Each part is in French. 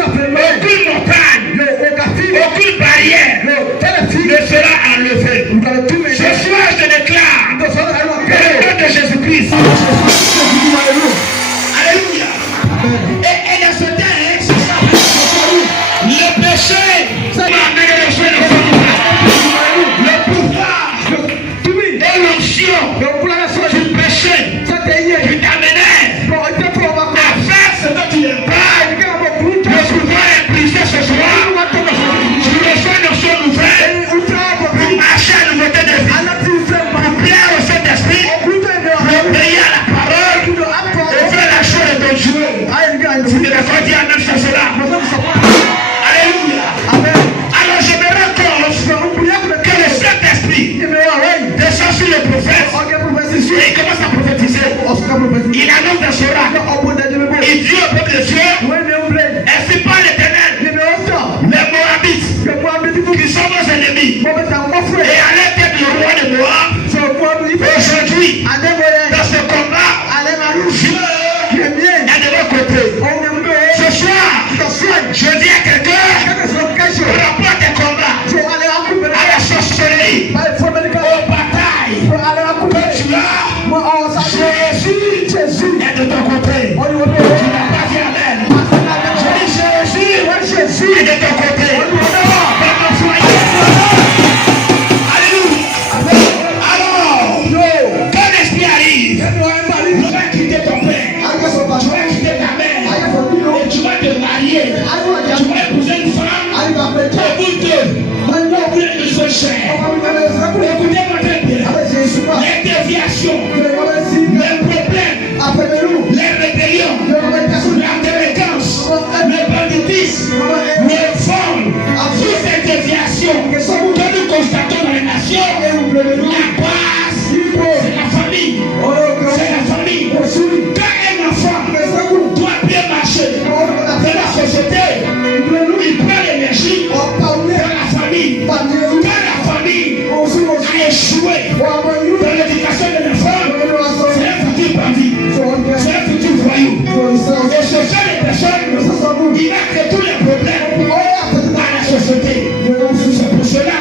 aucune montagne, aucune barrière ne sera enlevée. Ce soir, je déclare que le nom de Jésus-Christ. Alléluia. Et il y a ce texte, le péché, le pouvoir et l'onction du péché qui t'amenait à faire ce que tu n'aimes pas. Le pouvoir est brisé ce soir. Tu reçois une onction nouvelle pour marcher à la nouveauté de vie, pour plaire au Saint-Esprit, pour payer à la parole et faire la chose de Dieu. Tu ne devrais pas dire Amen sur cela. Alléluia. Alors je me rends compte que le Saint-Esprit descend sur le prophète et il commence à prophétiser. Il annonce dans ce oracle. Il dit au peuple de Dieu, ainsi par l'Éternel, les Moabites qui sont nos ennemis et à la tête du roi de Moab, aujourd'hui, dans ce combat, Dieu est de votre côté. Ce soir, je dis à quelqu'un, par rapport à tes combats, à la sorcellerie, aux batailles, tu as Jésus est de ton côté. Tu n'as pas dit Amen. Je dis Jésus est de ton côté. Alléluia. Alors, quand l'esprit arrive, tu vas quitter ton père, tu vas quitter ta mère, et tu vas te marier, tu vas épouser une femme, au bout de ce cher. Écoutez-moi très bien. Les déviations, les problèmes, les rébellions, la délinquance, le banditisme, le vol, toutes ces déviations que nous constatons dans les nations, la base, c'est la famille. C'est la famille. Quand un enfant doit bien marcher dans la société, il prend l'énergie dans la famille. Quand la famille a échoué dans l'éducation de l'enfant, c'est un futur bandit, c'est un futur voyou. Et ce genre de personnes, il va créer tous les problèmes à la société. C'est pour cela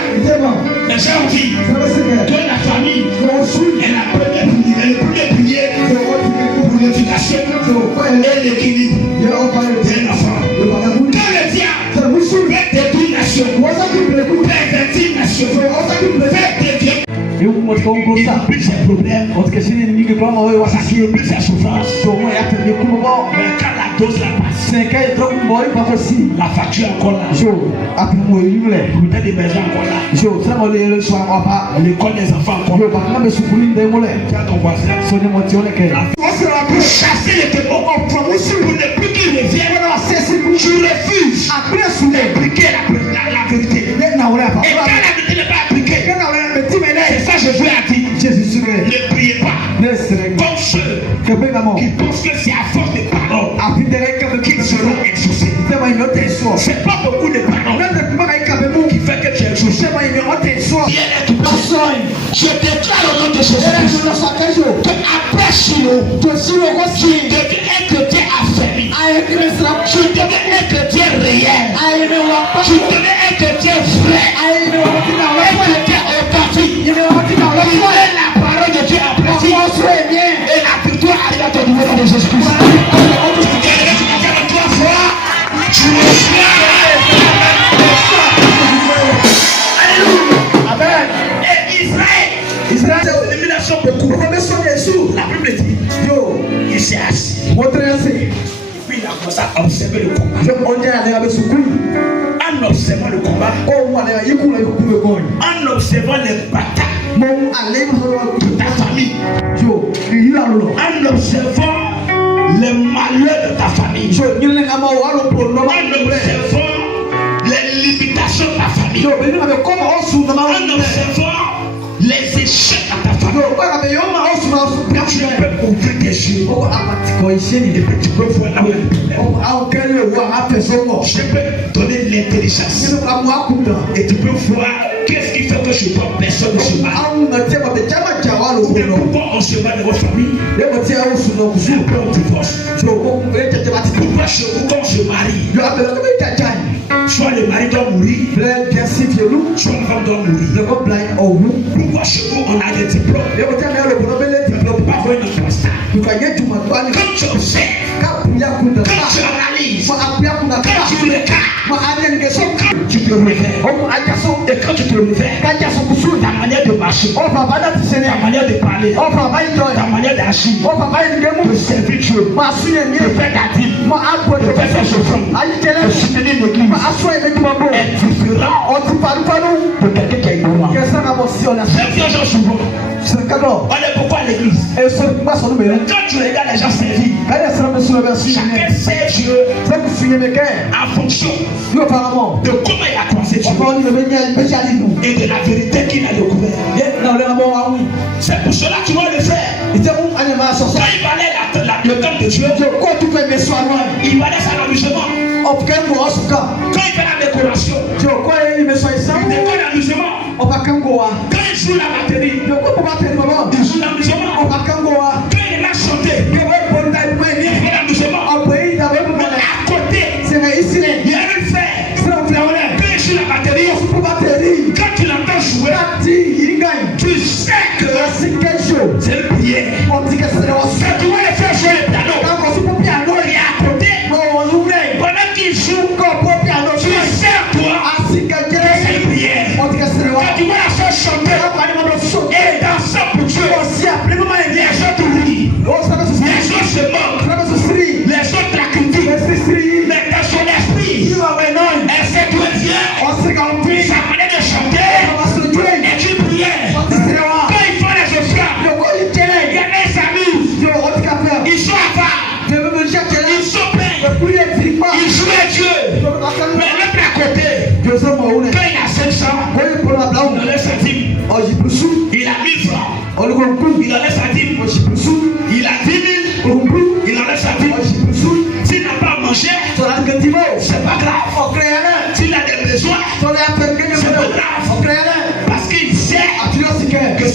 les gens disent que la famille est le premier pilier pour l'éducation et l'équilibre d'un enfant. Quand le diable fait détruire nation, pervertir nation, fait détruire eu kumotoongoza ses problèmes, otkesini nyingi kama wewe sacrifier sa souffrance. somo yake ni kumo Mais quand la dose la passe, senkai trop boy pas aussi la facture encore là. jo après moi yule Peut-être des maisons encore là. jo ça moi le soir pas L'école des enfants encore jo là. pas na mesukuli ndemole Tu as ton voisin. sonne motione ke On sera pour chasser les démons en promotion pour ne plus qu'ils reviennent. Tu refuses d'appliquer la vérité. Et quand la vérité n'est pas appliquée, c'est ça Jésus a dit. Jésus Ne priez pas comme ceux qui pensent que c'est à force de paroles qu'ils seront exaucés. C'est pas beaucoup de paroles qui fait que tu es exaucé. Je déclare au nom de Jésus que après Shiloh, tu deviens un chrétien affaibli. Tu deviens un chrétien réel. Tu deviens un chrétien vrai. Un chrétien authentique. Il met la parole de Dieu en pratique. Et la victoire arrive à ton niveau de Jésus-Christ. Tu Amen. Et Israël, c'est l'élimination beaucoup. La Bible dit, il s'est assis. Puis il a commencé à observer le combat. En observant le combat, en observant les batailles de ta famille, en observant les malheurs de ta famille, en observant les limitations de ta famille, en observant les échecs de ta famille, tu peux ouvrir tes yeux et tu peux voir là où il y a je peux donner l'intelligence et tu peux voir qu'est-ce qui fait que chez toi personne ne se marie? Ou bien pourquoi on se marie dans votre famille? Pourquoi on divorce? Pourquoi chez vous quand on se marie? Soit le mari doit mourir, soit la femme doit mourir. Pourquoi chez vous on a des diplômes? Pas avoir une ambassade. Quand tu observes, quand tu analyses, quand tu regardes, tu te réveilles. Et quand tu te réveilles, ta manière de marcher, ta manière de parler, ta manière d'agir, de servir Dieu, de faire ta vie, de faire ses offrandes, de soutenir l'église, est différent de quelqu'un qui est ignorant. C'est bien gens souvent. On est beaucoup à l'église. Quand tu regardes les gens servir, chacun sert Dieu en fonction de comment il a croisé Dieu et de la vérité qu'il a découvert. C'est pour cela que tu dois le faire. Quand il valait le temps de Dieu, il valait ça l'amusement. Quand il fait la décoration, il décore l'amusement. Quand il joue la batterie, il joue l'amusement. Quand il est là chanter, il fait l'amusement. Mais à côté, il y a une fête. Quand il joue la batterie, quand tu l'entends jouer, tu sais que c'est le prière. Quand tu vois les faire jouer le piano, il est à côté. Pendant qu'il joue, tu sais toi que c'est le prière. Quand tu vois la soeur chanter et danser pour Dieu, les gens t'oublient, les gens se moquent, les autres la critiquent, mais dans son esprit, elle sait d'où elle vient, sa manière de chanter et tu prières. Quand ils font les offrandes, il y en a qui s'amusent, ils sont avares, ils sont pleins, ils jouent à Dieu, mais l'autre à côté, quand il a 500, il en laisse à 10. Il a 1000 francs, il en laisse à 10. Il a 10 000, il en laisse à 10. S'il n'a pas mangé, c'est pas grave. S'il a des besoins,